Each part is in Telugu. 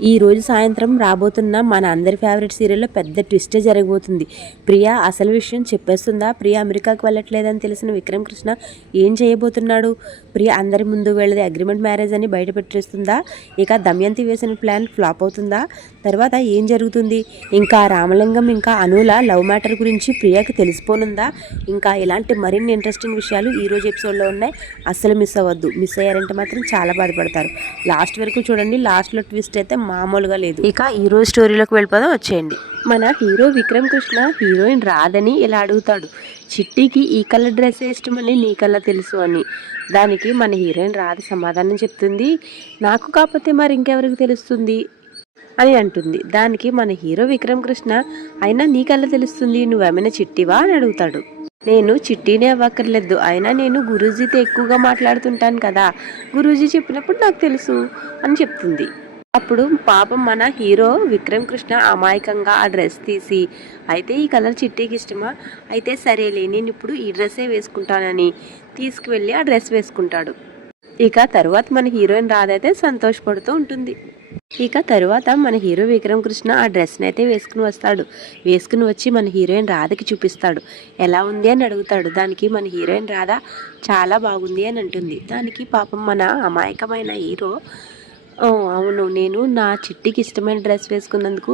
ఈ రోజు సాయంత్రం రాబోతున్న మన అందరి ఫేవరెట్ సీరియల్లో పెద్ద ట్విస్టే జరగబోతుంది. ప్రియా అసలు విషయం చెప్పేస్తుందా? ప్రియా అమెరికాకు వెళ్ళట్లేదని తెలిసిన విక్రమ్ కృష్ణ ఏం చేయబోతున్నాడు? ప్రియా అందరి ముందు వీళ్ళది అగ్రిమెంట్ మ్యారేజ్ అని బయట పెట్టేస్తుందా? ఇక దమయంతి వేసిన ప్లాన్ ఫ్లాప్ అవుతుందా? తర్వాత ఏం జరుగుతుంది? ఇంకా రామలింగం ఇంకా అనుల లవ్ మ్యాటర్ గురించి ప్రియాకి తెలిసిపోనుందా? ఇంకా ఇలాంటి మరిన్ని ఇంట్రెస్టింగ్ విషయాలు ఈ రోజు ఎపిసోడ్లో ఉన్నాయి. అస్సలు మిస్ అవ్వద్దు. మిస్ అయ్యారంటే మాత్రం చాలా బాధపడతారు. లాస్ట్ వరకు చూడండి. లాస్ట్లో ట్విస్ట్ అయితే మామూలుగా లేదు. ఇక ఈ రోజు స్టోరీలోకి వెళ్ళిపోదాం, వచ్చేయండి. మన హీరో విక్రమ్ కృష్ణ హీరోయిన్ రాదని ఇలా అడుగుతాడు. చిట్టికి ఈ కలర్ డ్రెస్ ఇష్టమని నీకల్లా తెలుసు అని. దానికి మన హీరోయిన్ రాధ సమాధానం చెప్తుంది, నాకు కాకపోతే మరి ఇంకెవరికి తెలుస్తుంది అని అంటుంది. దానికి మన హీరో విక్రమ్ కృష్ణ, అయినా నీకల్లా తెలుస్తుంది, నువ్వేమైనా చిట్టివా అని అడుగుతాడు. నేను చిట్టీనే అవ్వక్కర్లేదు, అయినా నేను గురూజీతో ఎక్కువగా మాట్లాడుతుంటాను కదా, గురూజీ చెప్పినప్పుడు నాకు తెలుసు అని చెప్తుంది. అప్పుడు పాపం మన హీరో విక్రమ్ కృష్ణ అమాయకంగా ఆ డ్రెస్ తీసి, అయితే ఈ కలర్ చిట్టీకి ఇష్టమా, అయితే సరేలే నేను ఇప్పుడు ఈ డ్రెస్సే వేసుకుంటానని తీసుకువెళ్ళి ఆ డ్రెస్ వేసుకుంటాడు. ఇక తరువాత మన హీరోయిన్ రాధైతే సంతోషపడుతూ ఉంటుంది. ఇక తరువాత మన హీరో విక్రమ్ కృష్ణ ఆ డ్రెస్ని అయితే వేసుకుని వస్తాడు. వేసుకుని వచ్చి మన హీరోయిన్ రాధకి చూపిస్తాడు. ఎలా ఉంది అని అడుగుతాడు. దానికి మన హీరోయిన్ రాధ చాలా బాగుంది అని అంటుంది. దానికి పాపం మన అమాయకమైన హీరో, అవును, నేను నా చిట్టికి ఇష్టమైన డ్రెస్ వేసుకున్నందుకు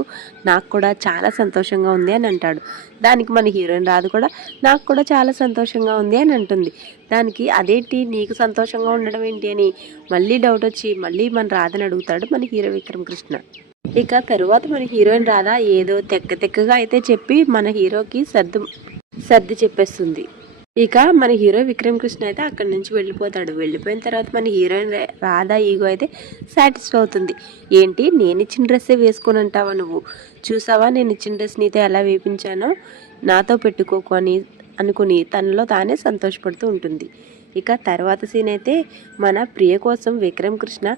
నాకు కూడా చాలా సంతోషంగా ఉంది అని అంటాడు. దానికి మన హీరోయిన్ రాధ కూడా, నాకు కూడా చాలా సంతోషంగా ఉంది అని అంటుంది. దానికి అదేంటి నీకు సంతోషంగా ఉండడం ఏంటి అని మళ్ళీ డౌట్ వచ్చి మళ్ళీ మన రాధని అడుగుతాడు మన హీరో విక్రమ్ కృష్ణ. ఇక తరువాత మన హీరోయిన్ రాధ ఏదో తెక్కగా అయితే చెప్పి మన హీరోకి సర్ది చెప్పేస్తుంది. ఇక మన హీరో విక్రమ్ కృష్ణ అయితే అక్కడి నుంచి వెళ్ళిపోతాడు. వెళ్ళిపోయిన తర్వాత మన హీరోయిన్ రాధా ఈగో అయితే సాటిస్ఫై అవుతుంది. ఏంటి, నేను ఇచ్చిన డ్రెస్సే వేసుకొని అంటావా నువ్వు? చూసావా నేను ఇచ్చిన డ్రెస్ నీతో ఎలా వేపించానో, నాతో పెట్టుకోకు అని అనుకుని తనలో తానే సంతోషపడుతూ ఉంటుంది. ఇక తర్వాత సీన్ అయితే మన ప్రియ కోసం విక్రమ్ కృష్ణ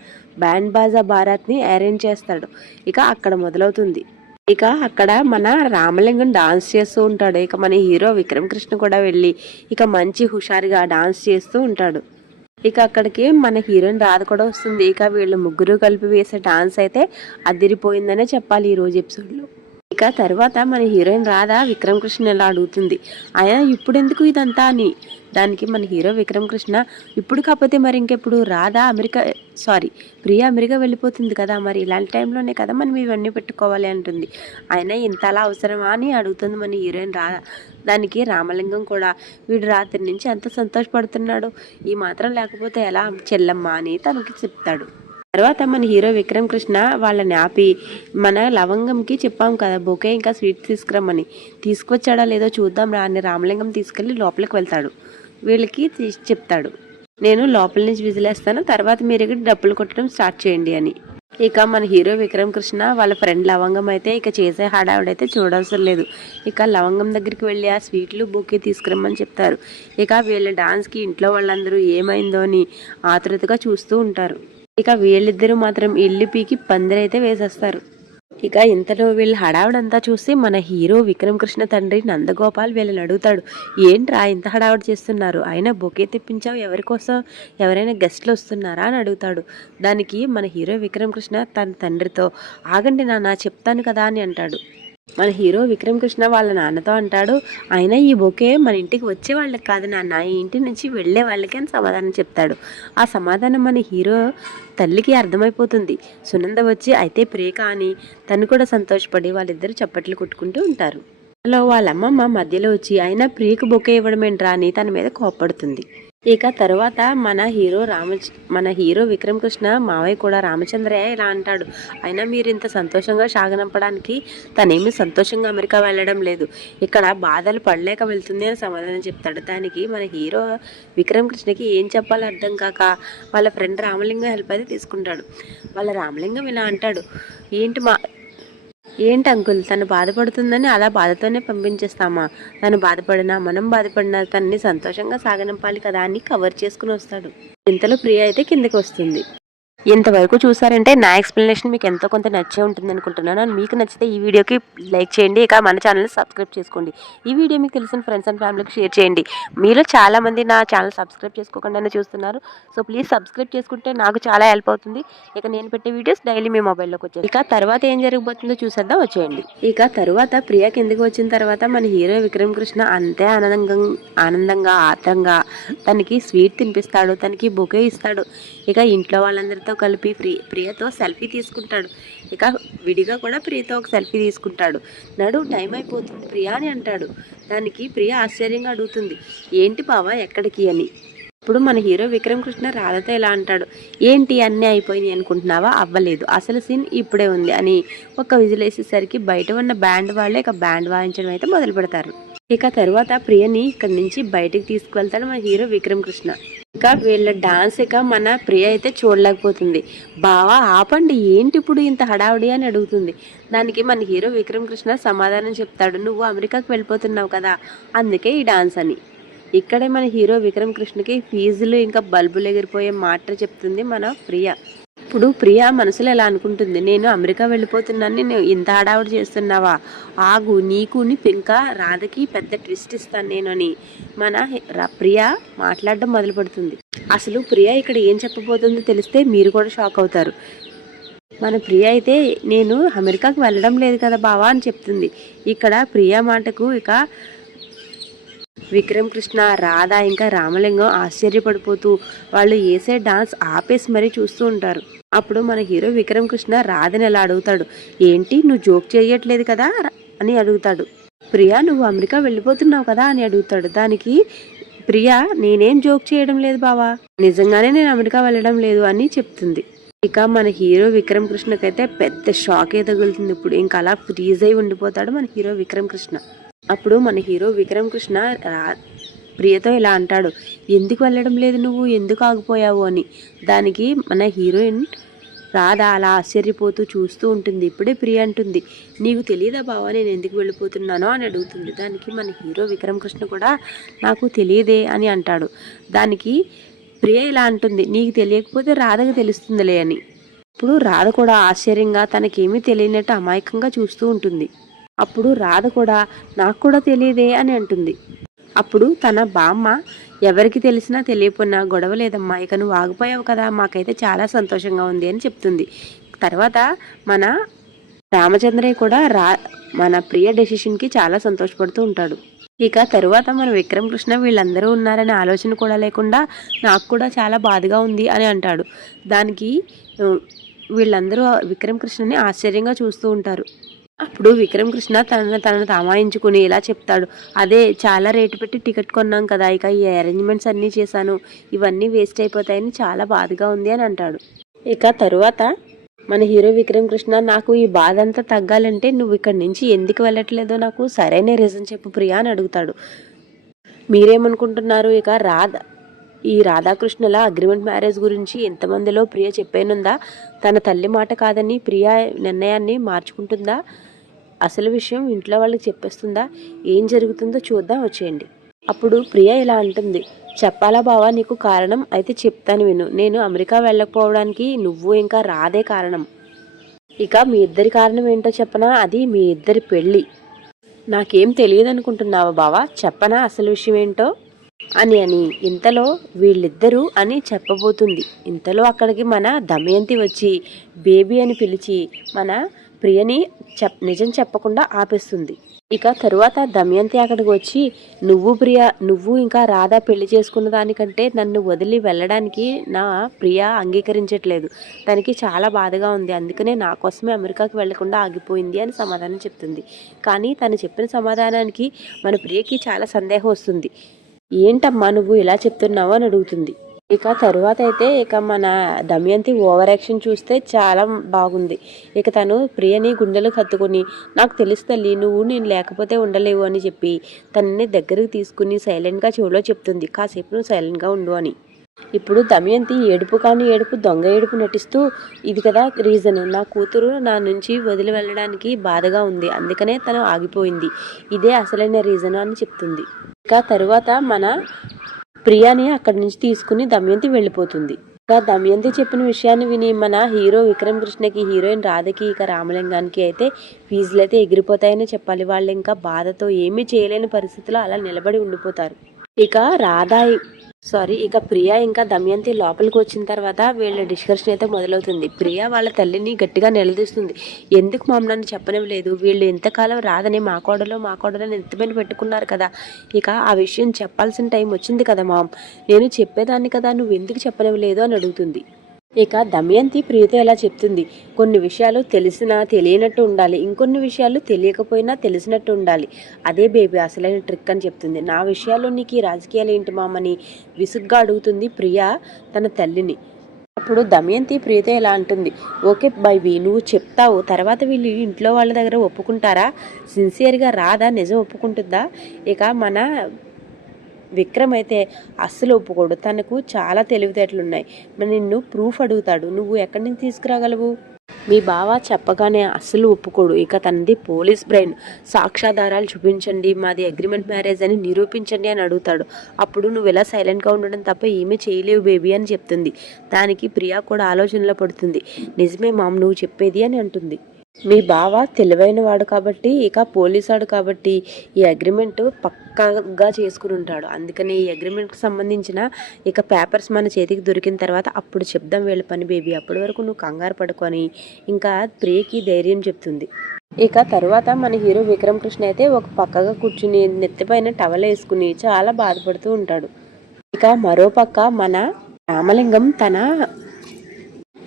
బ్యాండ్ బాజా బారాత్ని అరేంజ్ చేస్తాడు. ఇక అక్కడ మొదలవుతుంది. ఇక అక్కడ మన రామలింగం డాన్స్ చేస్తూ ఉంటాడు. ఇక మన హీరో విక్రమ్ కృష్ణ కూడా వెళ్ళి ఇక మంచి హుషారుగా డాన్స్ చేస్తూ ఉంటాడు. ఇక అక్కడికి మన హీరోయిన్ రాధ కూడా వస్తుంది. ఇక వీళ్ళు ముగ్గురు కలిపి వేసే డాన్స్ అయితే అదిరిపోయిందనే చెప్పాలి ఈ రోజు ఎపిసోడ్లో. ఇక తర్వాత మన హీరోయిన్ రాధ విక్రమ్ కృష్ణ ఎలా అడుగుతుంది, ఆయన ఇప్పుడు ఎందుకు ఇదంతా అని. దానికి మన హీరో విక్రమ్ కృష్ణ, ఇప్పుడు కాకపోతే మరి ఇంకెప్పుడు, ప్రియా అమెరికా వెళ్ళిపోతుంది కదా, మరి ఇలాంటి టైంలోనే కదా మనం ఇవన్నీ పెట్టుకోవాలి అంటుంది. అయినా ఇంతలా అవసరమా అని అడుగుతుంది మన హీరోయిన్ రాధ. దానికి రామలింగం కూడా, వీడు రాత్రి నుంచి ఎంత సంతోషపడుతున్నాడు, ఈ మాత్రం లేకపోతే ఎలా చెల్లమ్మ అని తనకి చెప్తాడు. తర్వాత మన హీరో విక్రమ్ కృష్ణ వాళ్ళని ఆపి, మన లవంగంకి చెప్పాం కదా బొకే ఇంకా స్వీట్ తీసుకురమ్మని, తీసుకొచ్చాడా లేదో చూద్దాం రా అని రామలింగం తీసుకెళ్ళి లోపలికి వెళ్తాడు. వీళ్ళకి చెప్తాడు, నేను లోపల నుంచి విజిలేస్తాను, తర్వాత మీరు డప్పులు కొట్టడం స్టార్ట్ చేయండి అని. ఇక మన హీరో విక్రమ్ కృష్ణ వాళ్ళ ఫ్రెండ్ లవంగం అయితే ఇక చేసే హడావిడైతే చూడవసరం లేదు. ఇక లవంగం దగ్గరికి వెళ్ళి ఆ స్వీట్లు బొకే తీసుకురమ్మని చెప్తారు. ఇక వీళ్ళ డాన్స్కి ఇంట్లో వాళ్ళందరూ ఏమైందో అని ఆతృతగా చూస్తూ ఉంటారు. ఇక వీళ్ళిద్దరూ మాత్రం ఇల్లు పీకి పందిరైతే వేసేస్తారు. ఇక ఇంతలో వీళ్ళ హడావుడంతా చూసి మన హీరో విక్రమ్ కృష్ణ తండ్రి నందగోపాల్ వీళ్ళని అడుగుతాడు, ఏంట్రా ఇంత హడావుడు చేస్తున్నారు, అయినా బొకే తెప్పించావు ఎవరి కోసం, ఎవరైనా గెస్ట్లు వస్తున్నారా అని అడుగుతాడు. దానికి మన హీరో విక్రమ్ కృష్ణ తన తండ్రితో, ఆగండి నాన్న చెప్తాను కదా అని అంటాడు. మన హీరో విక్రమ్ కృష్ణ వాళ్ళ నాన్నతో అంటాడు, అయినా ఈ బొకే మన ఇంటికి వచ్చే వాళ్ళకి కాదు నాన్న, ఈ ఇంటి నుంచి వెళ్ళే వాళ్ళకి అని సమాధానం చెప్తాడు. ఆ సమాధానం మన హీరో తల్లికి అర్థమైపోతుంది. సునంద వచ్చి అయితే ప్రేక అని తను కూడా సంతోషపడి వాళ్ళిద్దరూ చప్పట్లు కొట్టుకుంటూ ఉంటారు. అలా వాళ్ళ అమ్మమ్మ మధ్యలో వచ్చి, అయినా ప్రియకు బొకే ఇవ్వడం ఏంట్రా అని తన మీద కోప్పడుతుంది. ఇక తర్వాత మన హీరో విక్రమ్ కృష్ణ మావయ్య కూడా రామచంద్రయ్య ఇలా అంటాడు, అయినా మీరు ఇంత సంతోషంగా సాగనంపడానికి తనేమి సంతోషంగా అమెరికా వెళ్ళడం లేదు, ఇక్కడ బాధలు పడలేక వెళ్తుంది అని సమాధానం చెప్తాడు. దానికి మన హీరో విక్రమ్ కృష్ణకి ఏం చెప్పాలో అర్థం కాక వాళ్ళ ఫ్రెండ్ రామలింగం హెల్ప్ అయితే తీసుకుంటాడు. వాళ్ళ రామలింగం ఇలా అంటాడు, ఏంటి అంకుల్, తను బాధపడుతుందని అలా బాధతోనే పంపించేస్తామా, తను బాధపడినా మనం బాధపడినా తనని సంతోషంగా సాగనంపాలి కదా అని కవర్ చేసుకుని వస్తాడు. ఇంతలో ప్రియ అయితే కిందకి వస్తుంది. ఇంతవరకు చూసారంటే నా ఎక్స్ప్లెనేషన్ మీకు ఎంతో కొంత నచ్చే ఉంటుంది అనుకుంటున్నాను. మీకు నచ్చితే ఈ వీడియోకి లైక్ చేయండి, ఇక మన ఛానల్ని సబ్స్క్రైబ్ చేసుకోండి. ఈ వీడియో మీకు తెలిసిన ఫ్రెండ్స్ అండ్ ఫ్యామిలీకి షేర్ చేయండి. మీలో చాలామంది నా ఛానల్ సబ్స్క్రైబ్ చేసుకోకుండానే చూస్తున్నారు. సో ప్లీజ్ సబ్స్క్రైబ్ చేసుకుంటే నాకు చాలా హెల్ప్ అవుతుంది. ఇక నేను పెట్టే వీడియోస్ డైలీ మీ మొబైల్లోకి వచ్చాయి. ఇక తర్వాత ఏం జరగబోతుందో చూసేద్దాం, వచ్చేయండి. ఇక తర్వాత ప్రియ కిందకి వచ్చిన తర్వాత మన హీరో విక్రమ్ కృష్ణ అంతే ఆనందంగా ఆత్రంగా తనకి స్వీట్ తినిపిస్తాడు, తనకి బొకే ఇస్తాడు. ఇక ఇంట్లో వాళ్ళందరితో కలిపి ప్రియతో సెల్ఫీ తీసుకుంటాడు. ఇక విడిగా కూడా ప్రియతో ఒక సెల్ఫీ తీసుకుంటాడు. నడు టైం అయిపోతుంది ప్రియా అని అంటాడు. దానికి ప్రియ ఆశ్చర్యంగా అడుగుతుంది, ఏంటి బావా ఎక్కడికి అని. ఇప్పుడు మన హీరో విక్రమ్ కృష్ణ రాధతో ఇలా అంటాడు, ఏంటి అన్నీ అయిపోయినాయి అనుకుంటున్నావా, అవ్వలేదు, అసలు సీన్ ఇప్పుడే ఉంది అని ఒక విజిల్ వేసేసరికి బయట ఉన్న బ్యాండ్ వాళ్ళే ఇక బ్యాండ్ వాయించడం అయితే మొదలు పెడతారు. ఇక తర్వాత ప్రియని ఇక్కడి నుంచి బయటికి తీసుకువెళ్తాడు మన హీరో విక్రమ్ కృష్ణ. ఇక వీళ్ళ డాన్స్ ఇక మన ప్రియ అయితే చూడలేకపోతుంది. బావా ఆపండి, ఏంటి ఇప్పుడు ఇంత హడావుడి అని అడుగుతుంది. దానికి మన హీరో విక్రమ్ కృష్ణ సమాధానం చెప్తాడు, నువ్వు అమెరికాకు వెళ్ళిపోతున్నావు కదా, అందుకే ఈ డాన్స్ అని. ఇక్కడే మన హీరో విక్రమ్ కృష్ణకి ఫీజులు ఇంకా బల్బులు ఎగిరిపోయే మాట చెప్తుంది మన ప్రియ. ఇప్పుడు ప్రియ మనసులో ఎలా అనుకుంటుంది, నేను అమెరికా వెళ్ళిపోతున్నాను, నేను ఇంత హడావుడి చేస్తున్నావా, ఆగు, నీకు ఇంకా రాధకి పెద్ద ట్విస్ట్ ఇస్తాను నేను అని మన ప్రియ మాట్లాడడం మొదలు పెడుతుంది. అసలు ప్రియ ఇక్కడ ఏం చెప్పబోతుందో తెలిస్తే మీరు కూడా షాక్ అవుతారు. మన ప్రియ అయితే నేను అమెరికాకు వెళ్ళడం లేదు కదా బావా అని చెప్తుంది. ఇక్కడ ప్రియ మాటకు ఇక విక్రమ్ కృష్ణ, రాధ ఇంకా రామలింగం ఆశ్చర్యపడిపోతూ వాళ్ళు వేసే డాన్స్ ఆపేసి మరీ చూస్తూ ఉంటారు. అప్పుడు మన హీరో విక్రమ్ కృష్ణ రాధని ఎలా అడుగుతాడు, ఏంటి నువ్వు జోక్ చేయట్లేదు కదా అని అడుగుతాడు. ప్రియా నువ్వు అమెరికా వెళ్ళిపోతున్నావు కదా అని అడుగుతాడు. దానికి ప్రియా నేనేం జోక్ చేయడం లేదు బావా, నిజంగానే నేను అమెరికా వెళ్ళడం లేదు అని చెప్తుంది. ఇక మన హీరో విక్రమ్ కృష్ణకైతే పెద్ద షాక్ ఏ తగులుతుంది. ఇప్పుడు ఇంకా అలా ఫ్రీజ్ అయి ఉండిపోతాడు మన హీరో విక్రమ్ కృష్ణ. అప్పుడు మన హీరో విక్రమ్ కృష్ణ ప్రియతో ఇలా అంటాడు, ఎందుకు వెళ్ళడం లేదు నువ్వు, ఎందుకు ఆగిపోయావు అని. దానికి మన హీరోయిన్ రాధ అలా ఆశ్చర్యపోతూ చూస్తూ ఉంటుంది. ఇప్పుడే ప్రియ అంటుంది, నీకు తెలియదా బావా నేను ఎందుకు వెళ్ళిపోతున్నానో అని అడుగుతుంది. దానికి మన హీరో విక్రమ్ కృష్ణ కూడా నాకు తెలియదే అని అంటాడు. దానికి ప్రియ ఇలా అంటుంది, నీకు తెలియకపోతే రాధకు తెలుస్తుందిలే అని. ఇప్పుడు రాధ కూడా ఆశ్చర్యంగా తనకేమీ తెలియనట్టు అమాయకంగా చూస్తూ ఉంటుంది. అప్పుడు రాధ కూడా నాకు కూడా తెలియదే అని అంటుంది. అప్పుడు తన బామ్మ ఎవరికి తెలిసినా తెలియకున్నా గొడవ లేదమ్మా, ఇక నువ్వు ఆగిపోయావు కదా, మాకైతే చాలా సంతోషంగా ఉంది అని చెప్తుంది. తర్వాత మన రామచంద్రయ్య కూడా మన ప్రియ డెసిషన్కి చాలా సంతోషపడుతూ ఉంటాడు. ఇక తరువాత మన విక్రమ్ కృష్ణ వీళ్ళందరూ ఉన్నారనే ఆలోచన కూడా లేకుండా నాకు కూడా చాలా బాధగా ఉంది అని అంటాడు. దానికి వీళ్ళందరూ విక్రమ్ కృష్ణని ఆశ్చర్యంగా చూస్తూ ఉంటారు. అప్పుడు విక్రమ్ కృష్ణ తనను తమాయించుకుని ఇలా చెప్తాడు, అదే చాలా రేటు పెట్టి టికెట్ కొన్నాం కదా, ఇక ఈ అరేంజ్మెంట్స్ అన్నీ చేశాను, ఇవన్నీ వేస్ట్ అయిపోతాయని చాలా బాధగా ఉంది అని అంటాడు. ఇక తరువాత మన హీరో విక్రమ్ కృష్ణ, నాకు ఈ బాధ అంతా తగ్గాలంటే నువ్వు ఇక్కడి నుంచి ఎందుకు వెళ్ళట్లేదో నాకు సరైన రీజన్ చెప్పు ప్రియా అని అడుగుతాడు. మీరేమనుకుంటున్నారు, ఇక ఈ రాధాకృష్ణల అగ్రిమెంట్ మ్యారేజ్ గురించి ఎంతమందిలో ప్రియ చెప్పేనుందా, తన తల్లి మాట కాదని ప్రియ నిర్ణయాన్ని మార్చుకుంటుందా, అసలు విషయం ఇంట్లో వాళ్ళకి చెప్పేస్తుందా, ఏం జరుగుతుందో చూద్దాం, వచ్చేయండి. అప్పుడు ప్రియ ఇలా అంటుంది, చెప్పాలా బావా నీకు కారణం, అయితే చెప్తాను విను. నేను అమెరికా వెళ్ళకపోవడానికి నువ్వు ఇంకా రాధే కారణం. ఇక మీ ఇద్దరి కారణం ఏంటో చెప్పనా, అది మీ ఇద్దరి పెళ్ళి. నాకేం తెలియదు అనుకుంటున్నావా బావా, చెప్పనా అసలు విషయం ఏంటో అని ఇంతలో వీళ్ళిద్దరూ అని చెప్పబోతుంది. ఇంతలో అక్కడికి మన దమయంతి వచ్చి బేబీ అని పిలిచి మన ప్రియని నిజం చెప్పకుండా ఆపేస్తుంది. ఇక తరువాత దమయంతి అక్కడికి వచ్చి, నువ్వు ఇంకా రాధా పెళ్లి చేసుకున్న దానికంటే నన్ను వదిలి వెళ్ళడానికి నా ప్రియ అంగీకరించట్లేదు, తనకి చాలా బాధగా ఉంది, అందుకనే నా కోసమే అమెరికాకి వెళ్లకుండా ఆగిపోయింది అని సమాధానం చెప్తుంది. కానీ తను చెప్పిన సమాధానానికి మన ప్రియకి చాలా సందేహం వస్తుంది. ఏంటమ్మా నువ్వు ఇలా చెప్తున్నావు అని అడుగుతుంది. ఇక తరువాత అయితే ఇక మన దమయంతి ఓవర్ యాక్షన్ చూస్తే చాలా బాగుంది. ఇక తను ప్రియని గుండెలు హత్తుకుని, నాకు తెలుసు తల్లి, నువ్వు నేను లేకపోతే ఉండలేవు అని చెప్పి తనని దగ్గరకు తీసుకుని సైలెంట్గా చెవిలో చెప్తుంది, కాసేపు నువ్వు సైలెంట్గా ఉండు అని. ఇప్పుడు దమయంతి ఏడుపు కాని ఏడుపు దొంగ ఏడుపు నటిస్తూ, ఇది కదా రీజన్, నా కూతురు నా నుంచి వదిలి వెళ్ళడానికి బాధగా ఉంది, అందుకనే తను ఆగిపోయింది, ఇదే అసలైన రీజన్ అని చెప్తుంది. ఇక తరువాత మన ప్రియాని అక్కడి నుంచి తీసుకుని దమయంతి వెళ్ళిపోతుంది. ఇక దమయంతి చెప్పిన విషయాన్ని విని మన హీరో విక్రమ్ కృష్ణకి, హీరోయిన్ రాధకి, ఇక రామలింగానికి అయితే ఫీజులు అయితే ఎగిరిపోతాయని చెప్పాలి. వాళ్ళు ఇంకా బాధతో ఏమీ చేయలేని పరిస్థితిలో అలా నిలబడి ఉండిపోతారు. ఇక ఇక ప్రియా ఇంకా దమయంతి లోపలికి వచ్చిన తర్వాత వీళ్ళ డిస్కషన్ అయితే మొదలవుతుంది. ప్రియా వాళ్ళ తల్లిని గట్టిగా నిలదీస్తుంది. ఎందుకు మామ్ నన్ను చెప్పనివ్వలేదు, వీళ్ళు ఎంతకాలం రాదని మా కోడలో ఎత్తుమని పెట్టుకున్నారు కదా, ఇక ఆ విషయం చెప్పాల్సిన టైం వచ్చింది కదా మామ్, నేను చెప్పేదాన్ని కదా, నువ్వు ఎందుకు చెప్పనివ్వలేదు అని అడుగుతుంది. ఇక దమయంతి ప్రియతో ఎలా చెప్తుంది, కొన్ని విషయాలు తెలిసినా తెలియనట్టు ఉండాలి, ఇంకొన్ని విషయాలు తెలియకపోయినా తెలిసినట్టు ఉండాలి, అదే బేబీ అసలైన ట్రిక్ అని చెప్తుంది. నా విషయాల్లో నీకు ఈ రాజకీయాలు ఏంటి మామని విసుగ్గా అడుగుతుంది ప్రియా తన తల్లిని. అప్పుడు దమయంతి ప్రియతో ఎలా అంటుంది, ఓకే బైబీ నువ్వు చెప్తావు, తర్వాత వీళ్ళు ఇంట్లో వాళ్ళ దగ్గర ఒప్పుకుంటారా, సిన్సియర్గా రాదా, నిజం ఒప్పుకుంటుందా. ఇక మన విక్రమ్ అయితే అస్సలు ఒప్పుకోడు, తనకు చాలా తెలివితేటలున్నాయి, నిన్ను ప్రూఫ్ అడుగుతాడు, నువ్వు ఎక్కడి నుంచి తీసుకురాగలవు, మీ బావ చెప్పగానే అస్సలు ఒప్పుకోడు. ఇక తనది పోలీస్ బ్రెయిన్, సాక్ష్యాధారాలు చూపించండి, మాది అగ్రిమెంట్ మ్యారేజ్ అని నిరూపించండి అని అడుగుతాడు. అప్పుడు నువ్వు ఇలా సైలెంట్గా ఉండడం తప్ప ఏమీ చేయలేవు బేబీ అని చెప్తుంది. దానికి ప్రియా కూడా ఆలోచనలో పడుతుంది. నిజమే మామ్ నువ్వు చెప్పేది అని అంటుంది. మీ బావ తెలివైన వాడు కాబట్టి, ఇక పోలీసాడు కాబట్టి ఈ అగ్రిమెంట్ పక్కాగా చేసుకుని ఉంటాడు. అందుకని ఈ అగ్రిమెంట్కి సంబంధించిన ఇక పేపర్స్ మన చేతికి దొరికిన తర్వాత అప్పుడు చెప్దాం వీళ్ళ పని బేబీ, అప్పటి వరకు నువ్వు కంగారు పడుకొని ఇంకా ప్రియకి ధైర్యం చెప్తుంది. ఇక తర్వాత మన హీరో విక్రమ్ కృష్ణ అయితే ఒక పక్కగా కూర్చుని నెత్తిపైన టవల్ వేసుకుని చాలా బాధపడుతూ ఉంటాడు. ఇక మరో పక్క మన రామలింగం తన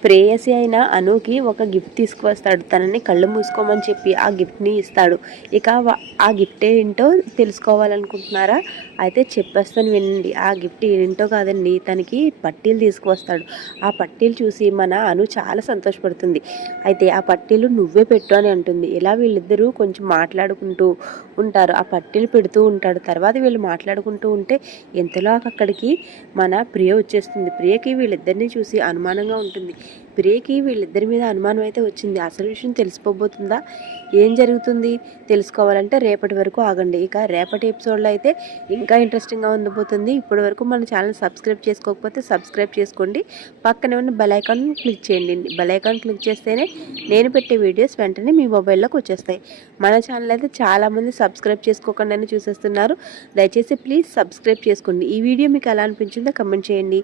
ప్రేయసి అయిన అనుకి ఒక గిఫ్ట్ తీసుకువస్తాడు. తనని కళ్ళు మూసుకోమని చెప్పి ఆ గిఫ్ట్ని ఇస్తాడు. ఇక ఆ గిఫ్ట్ ఏంటో తెలుసుకోవాలనుకుంటున్నారా, అయితే చెప్పేస్తాను వినండి. ఆ గిఫ్ట్ ఏంటో కాదండి, తనకి పట్టీలు తీసుకువస్తాడు. ఆ పట్టీలు చూసి మన అను చాలా సంతోషపడుతుంది. అయితే ఆ పట్టీలు నువ్వే పెట్టు అని అంటుంది. ఇలా వీళ్ళిద్దరూ కొంచెం మాట్లాడుకుంటూ ఉంటారు. ఆ పట్టీలు పెడుతూ ఉంటాడు. తర్వాత వీళ్ళు మాట్లాడుకుంటూ ఉంటే ఎంతలో అక్కడికి మన ప్రియ వచ్చేస్తుంది. ప్రియకి వీళ్ళిద్దరిని చూసి అనుమానంగా ఉంటుంది. ప్రియకి వీళ్ళిద్దరి మీద అనుమానం అయితే వచ్చింది. అసలు విషయం తెలిసిపోబోతుందా, ఏం జరుగుతుంది తెలుసుకోవాలంటే రేపటి వరకు ఆగండి. ఇక రేపటి ఎపిసోడ్లో అయితే ఇంకా ఇంట్రెస్టింగ్గా ఉండబోతుంది. ఇప్పటి వరకు మన ఛానల్ సబ్స్క్రైబ్ చేసుకోకపోతే సబ్స్క్రైబ్ చేసుకోండి. పక్కనే ఉన్న బెల్ ఐకాన్ క్లిక్ చేయండి. బెల్ ఐకాన్ క్లిక్ చేస్తేనే నేను పెట్టే వీడియోస్ వెంటనే మీ మొబైల్లోకి వచ్చేస్తాయి. మన ఛానల్ అయితే చాలామంది సబ్స్క్రైబ్ చేసుకోకుండా చూసేస్తున్నారు. దయచేసి ప్లీజ్ సబ్స్క్రైబ్ చేసుకోండి. ఈ వీడియో మీకు ఎలా అనిపించిందో కమెంట్ చేయండి.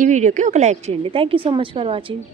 ఈ వీడియోకి ఒక లైక్ చేయండి. Thank you so much for watching.